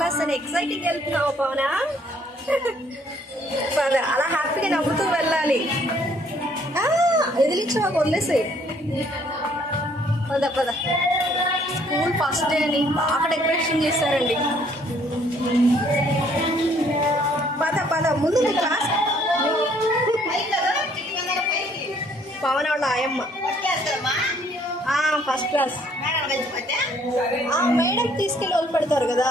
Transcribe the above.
క్లాస్ అని ఎక్సైటింగ్ వెళ్తున్నావు పవనా. పద అలా హ్యాపీగా నవ్వుతూ వెళ్ళాలి. ఎదిలించా వదిలేసి పద పద. స్కూల్ ఫస్ట్ డే అని బాగా డెకరేషన్ చేశారండి. పద పద ముందు నీ క్లాస్. పవన్ వాళ్ళ ఆయమ్మ ఫస్ట్ క్లాస్. మేడం తీసుకెళ్ళి వాళ్ళు పెడతారు కదా.